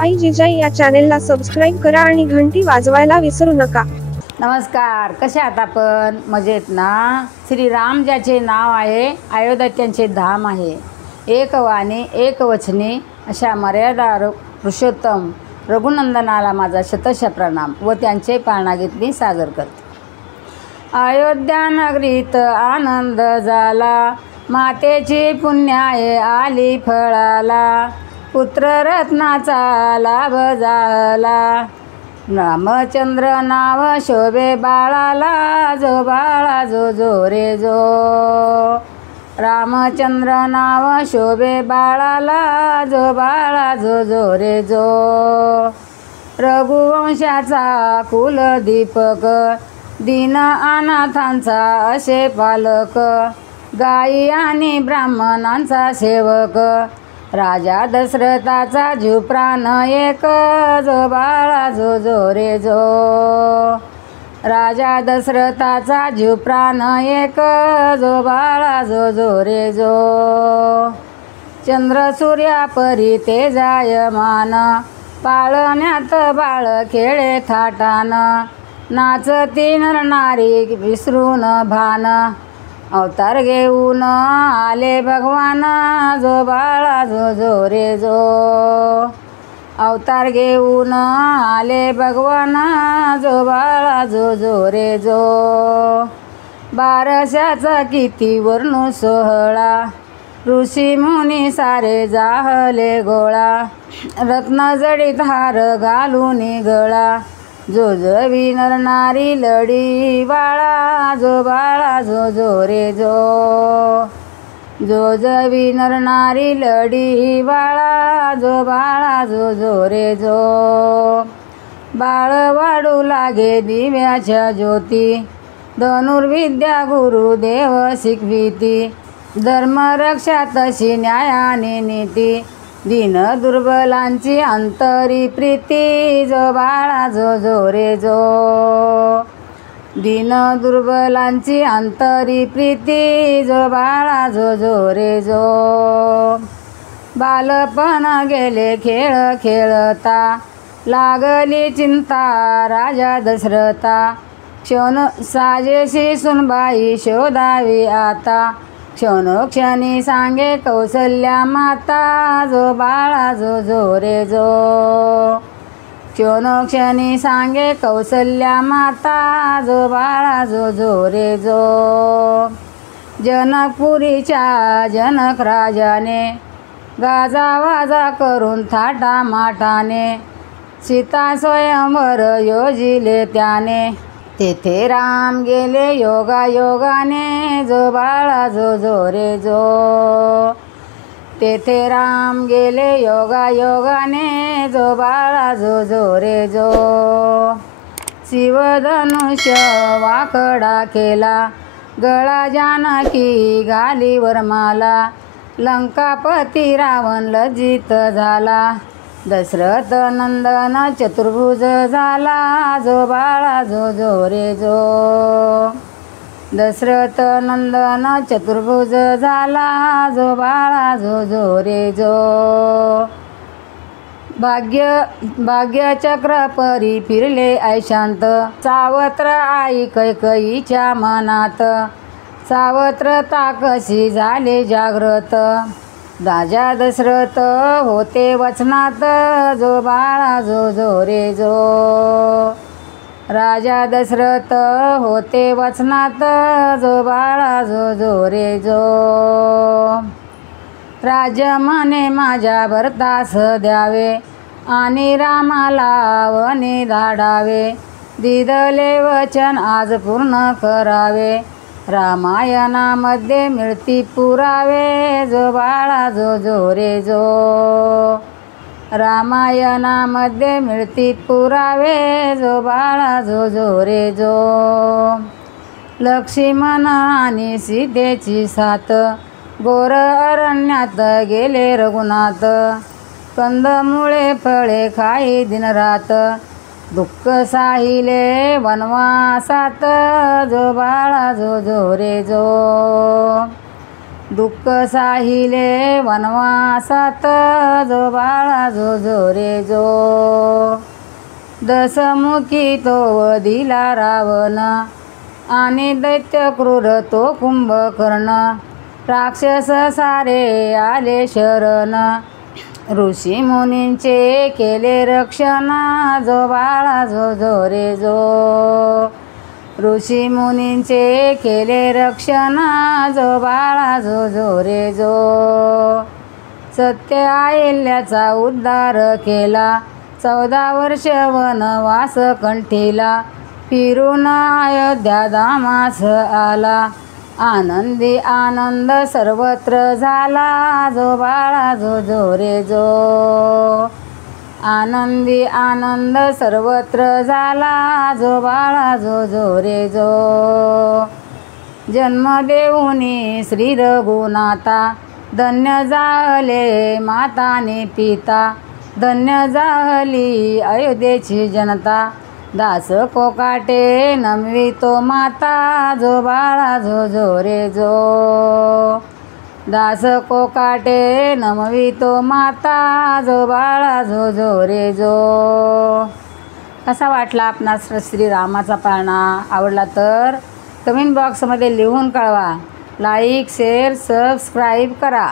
आई जिजाई या चॅनेलला सबस्क्राईब करा आणि घंटी वाजवायला विसरू नका। नमस्कार, कशा आहात आपण? मजेत ना? श्रीराम ज्याचे नाव आहे, अयोध्या त्यांचे धाम आहे। एक वाणी एक वचनी अशा मर्यादा पुरुषोत्तम रघुनंदनाला माझा शतश प्रणाम व त्यांचे पाळणागीत मी सादर करते। अयोध्या नगरीत आनंद झाला, मातेची पुण्याये आली फळाला, पुत्र रत्नाचा लाभ झाला, रामचंद्र नाव शोभे बाळाला, जो बाळा जो जो रे जो, रामचंद्र नाव शोभे बाळाला, जो बाळा जो जो रे जो, रघुवंशाचा कुलदीपक, दीन अनाथांचा असे पालक, गायी आणि ब्राह्मणांचा सेवक, राजा दशरथाचा जीव प्राण एक, जो बाळा जो जो रे जो, राजा दशरथाचा जीव प्राण एक, जो बाळा जो जो रे जो, चंद्र सूर्या परी तेजायमान, पाळण्यात बाळ खेळे थाटान, नाचती नर नारी विसरून भान, अवतार घेऊन आले भगवान, जो बाळा जो जो रे जो, अवतार घेऊन आले भगवान, जो बाळा जो जो रे जो, बारशाचा किती वर्णू सोहळा, ऋषी मुनी सारे जाहले गोळा, रत्न जडित हार घालून गळा, जो जवी नर नारी लढी बाळा, जो बाळा जो जो रे जो, जो जवी नर नारी लढी बाळा, जो बाळा जो जो रे जो, बाळ वाढू लागे दिव्याच्या ज्योती, धनुर्विद्या गुरुदेव शिकविती, धर्मरक्षा तशी न्यायाने नीती, दीन दुर्बलांची अंतरी प्रीती, जो बाळा जो जो रे जो, दीन दुर्बलांची अंतरी प्रीती, जो बाळा जो जो रे जो, बालपण गेले खेळ खेळता, लागली चिंता राजा दशरथा, क्षण साजेशी सुनबाई शोधावी आता, क्षणोक्षणी सांगे कौसल्या माता, जो बाळा जो जो रे जो, क्षणोक्षणी सांगे कौसल्या माता, जो बाळा जो जो रे जो, जनकपुरीच्या जनक राजाने गाजावाजा करून थाटा माटाने, सीता स्वयंवर योजिले त्याने, तेथे राम गेले योगा योगाने, जो बाळा जो जो रे जो, तेथे राम गेले योगा योगाने, जो बाळा जो जो रे जो, शिवधनुष्य वाकडा केला, गळा जानकी घाली वरमाला, लंकापती रावण लज्जित झाला, दशरथ नंदन चतुर्भुज झाला, जो बाळा जो जो रे जो, दशरथ नंदन चतुर्भुज झाला, जो बाळा जो जो रे जो, भाग्यचक्र परी फिरले ऐशांत, सावत्र आई कैकईच्या मनात, सावत्र ताकशी झाले जागृत, राजा दशरथ होते वचनात, जो बाळा जो जो रे जो, राजा दशरथ होते वचनात, जो बाळा जो जो रे जो, राज्य म्हणे माझ्या भरतास द्यावे, आणि रामाला वने धाडावे, दिदले वचन आज पूर्ण करावे, रामायणामध्ये मिळती पुरावे, जो बाळा जो जो रे जो, रामायणामध्ये मिळती पुरावे, जो बाळा जो जो रे जो, लक्ष्मण आणि सीतेची साथ, घोर अरण्यात गेले रघुनाथ, कंदमुळे फळे खाई दिनरात, दुःख साहिले वनवासात, जो बाळा जो जो रे जो, दुःख साहिले वनवासात जो बाळा जो जो रे जो दशमुखी तो वधिला रावण आणि दैत्य क्रूर तो कुंभकर्ण राक्षस सारे आले शरण ऋषी मुनींचे केले रक्षण जो बाळा जो जो रे जो ऋषी मुनींचे केले रक्षण जो बाळा जो जो रे जो सत्य अहिल्याचा उद्धार केला 14 वर्ष वनवास कंठीला फिरून अयोध्या धामास आला आनंदी आनंद सर्वत्र झाला जो बाळा जो जो रे जो आनंदी आनंद सर्वत्र झाला जो बाळा जो जो रे जो जन्म देऊनी श्री रघुनाथा धन्य झाले माताने पिता धन्य झाली अयोध्येची जनता दास कोकाटे नमवितो माता जो बाळा जो जो रे जो दास कोकाटे नमवितो माता जो बाळा जो जो रे जो कसा वाटला आपणास श्रीरामाचा पाळणा आवडला तर कमेंट बॉक्समध्ये लिहून कळवा लाईक शेअर सबस्क्राईब करा